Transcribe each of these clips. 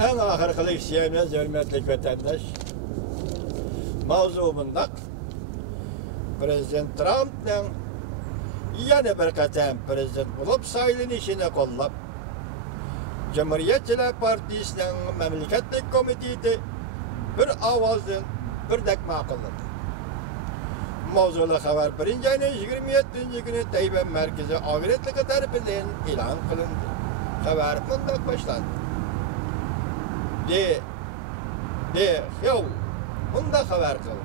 En ahırkılık siyemiz hürmetlik vatandaş. Mavzumunda Prezident Trump'ın yana bir qatam prezident bo'lib saylanishini qo'llab, Cumhuriyetçiler Partisining mamlakatlik komiteti bir ovozdan birdek ma'qulladi. Mavzuli xabar 1-27 Tayvan markaziy agentligi tarafidan e'lon qilindi. Xabar bunday boshlandi. Bunda xabar qildi.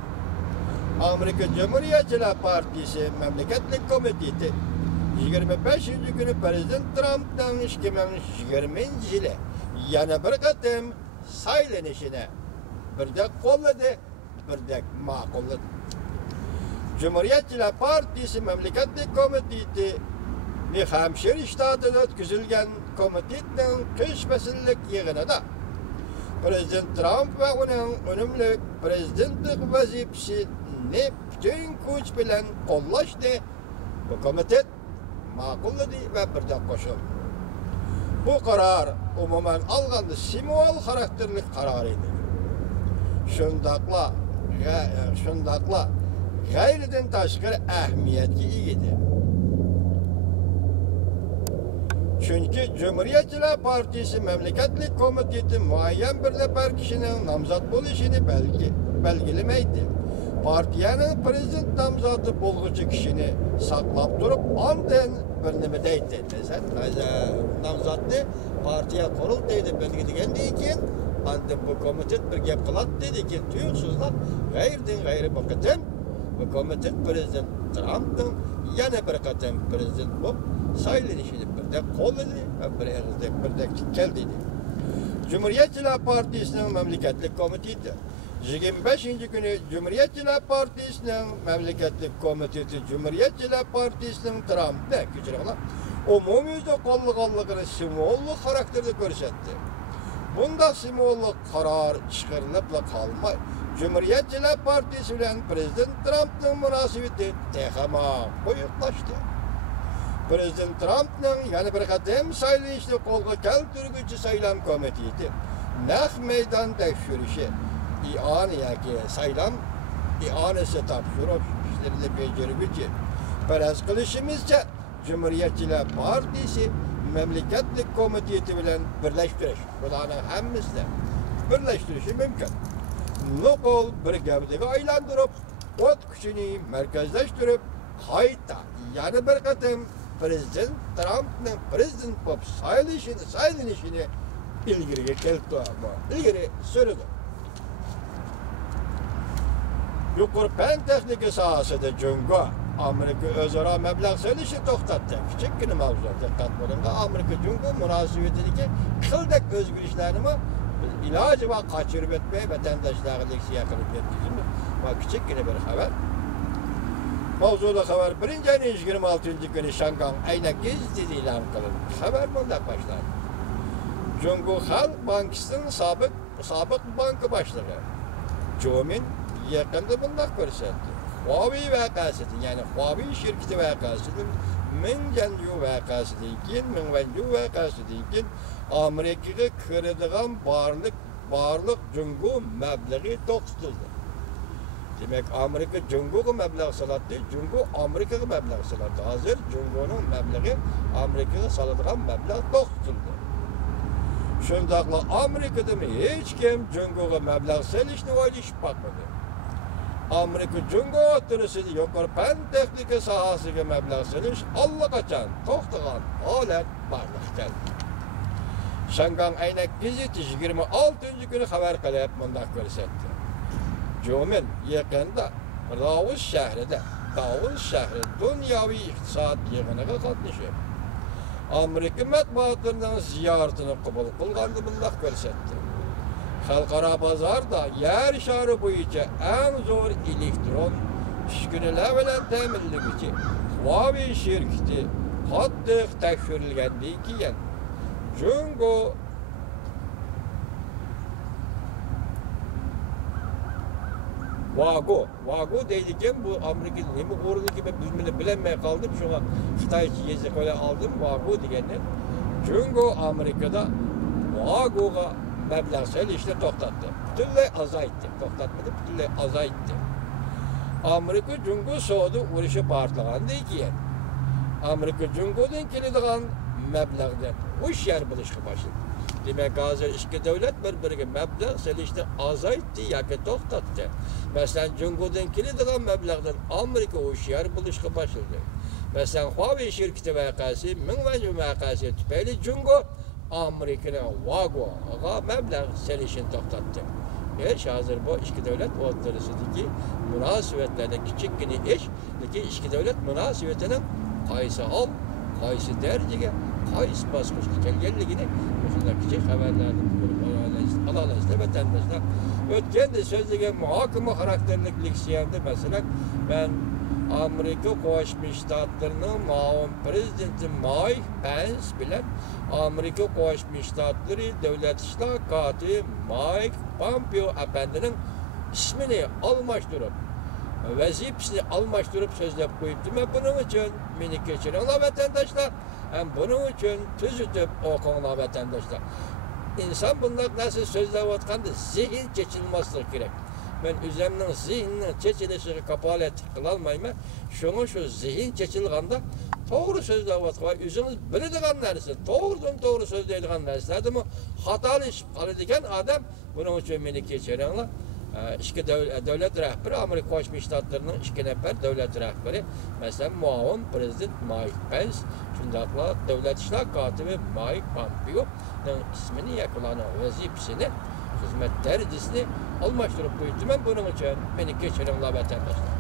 Amerika Cumhuriyetçiler Partisi mamlakatlik komiteti 25 Prezident Trump'dan 2020 yana bir qatam saylanishini birdek qo'lladi, birdek ma'qulladi. Cumhuriyetçiler Partisi mamlakatlik komiteti New Hampshire shtatida o'tkazilgan komitetning qish fasllik yig'inida Prezident Trump va uning unumli prezidentlik vazifasini butun kuch bilan qo'llashni bu komitet ma'qulladi va birdek qo'shildi. Bu qaror umuman olganda simbol xarakterli qaror edi. Shundaqla g'ayridan tashqari ahamiyatga ega edi. Chunki Cumhuriyetçiler Partisi mamlakatlik komiteti muayyan bir nafar kishining nomzod bo'lishini belgilamaydi. Partiyaning prezident nomzodi bo'lg'uchi kishini saqlab turib, ondan bir nima deydi. Desat, nomzodni partiya qurultaydi belgilagandan keyin, ondan bu komitet bir gap qiladi dedi keyin, tuyuqsizlar g'ayri bu qatam bu komitet prezident Trump'ning yana bir qatam prezident bo'lib saylanishini birdek qo'lladi va birdek keldi. Cumhuriyetçiler Partisining mamlakatlik komiteti 25 kuni Cumhuriyetçiler Partisining mamlakatlik komiteti Cumhuriyetçiler Partisining Trump'da kechirganlar umumiy qo'llaganligini simvollik xarakterda ko'rsatdi. Bunda simvollik qaror chiqarilib qolmay, Cumhuriyetçiler Partisi bilan Prezident Trump'ning munosabati texama qo'yiqlashdi. Prezident Trump'ning yana bir qatam saylanishni qo'lga keltiruvchi saylam komiteti naq maydon tekshirishi saylam i'onasi topshirish ishlarini bajaruvchi faraz qilishimizcha Cumhuriyetçiler Partisi mamlakatlik komiteti bilan birlashtirish, bularning hammasini birlashtirishi mumkin. Nuqul bir gavdaga aylantirib, o't kuchini markazlashtirib, qayta yana bir qatam Prezident Trump'ning prezident bo'lib saylanishini ilgariga keltirdi. Ilgari surdi. Yuqori fan texnika sohasida Jungo Amerika o'zaro mablag' solishni to'xtatdi. Kichikgina mavzu, diqqat bo'ling. Amerika Jungo munosabatidagi qildak o'zgarishlarni iloji va qochirib o'tmay vatandoshlarga leksiya qilib yetkazdi. Va kichikgina bir xabar. Mavzuli xabar 1-26 kuni Shanghai aynak gazetida e'lon qilindi. Xabar bunday boshlandi. Jungo Xalq Bankisining sobiq bank boshlig'i Jomin yaqinda bunday ko'rsatdi. Huawei voqeasida, ya'ni Huawei shirkati voqeasida, Mingyanju voqeasidan keyin, Mingyanju voqeasidan keyin Amerikaga kiradigan barliq Jungo mablag'i to'xtatildi. Demek Amerika Jungo'ga mablag' soladi, Jungo Amerikaga mablag' soladi. Hozir Jungo'ning mablag'i Amerikaga soladigan mablag' to'xtatildi. Shundaqla Amerikada hech kim Jungo'ga mablag' solishni o'ylashib boqmadi. Amerika Jungo o'rtasida yuqori fan texnika sohasiga mablag' solish allaqachon to'xtagan holat borliqda keldi. Shanghai aynak gazeti 26 kuni xabar qilib bunday ko'rsatdi. Jomin yaqinda Davos shahrida dunyoviy iqtisod yig'iniga qatnashib, Amerika matbuotining ziyoratini qabul qilganda bunday ko'rsatdi. Xalqaro bozorda yer shari bo'yicha eng zo'r elektron uskunalar bilan ta'minlovchi Huawei shirkati qattiq tekshirilgandan keyin Jungo Vago deydiken bu Amerika'nın hem oradaki ben bizimle bilinmeye kaldım. Şuna Xitayçı yazık öyle aldım. Vago diyenler. Çünkü Amerika'da Vago'ga məbləğ selişini toxtatdı. Bütünlüy azaytdı. Toxtatmadı, bütünlüy azaytdı. Amerika Cungu soğudu uruşu partlagandan keyin Amerika Cungu'dan keladigan məbləğdən uş yer buluşqa başladı. Demek hazır iki devlet bir-biriga məbləğ selişni azaytdı yoki toxtatdı. Masalan, Cungu'dan keladigan məbləğdən Amerika uş yer buluşqa başladı. Masalan, Huawei şirketi vaqası, Mingwen vaqası tüpeyli Cungu Amerika'nın Huawei'ga məbləğ selişini toxtatdı. Hazır bu iki devlet ortasındaki münasebetlerinde küçükkini iki devlet münasebetinin qaysı hal, qaysı derecege, qaysı basmışka kelgenligini şunday küçük haberlerden alalayızda vatandaşlar. Ötken sözlüge muhakeme karakterlik leksiyanda mesela ben Amerika Qo'shma Shtatlarining muavin prezidenti Mike Pence bilan Amerika Qo'shma Shtatlari davlat ishlar kotibi Mike Pompeo apandining ismini almashtirib, vazifasini almashtirib so'zlab qo'yibdi. Men buning uchun meni kechiringlar vatandoshlar, ham buning uchun tuzitib o'qinglar vatandoshlar. İnsan bunlar nasıl so'zlayotganda zehn chechilmasligi kerak. Ben üzərimdən zihnin çeçilişini kapalet qılalmayma. Şunu şu zihin çeçilganda doğru sözləvatqa, üzünüz biladigan narsa, doğru sözləydigan narsadır mı? Xatalışıb qaladigan adam bunun üçün meni keçiringlar. İki devlet rəhbəri Amerika Qo'shma Shtatlarının iki nəfər devlet rəhbəri, məsələn muavin prezident Mike Pence, şundaqla devlet işlər katibi Mike Pompeo ismini yakalanan vazifasini hizmet derecesini almashtirib qo'yibdi. Men buning uchun meni kechiringlar vatandoshlar.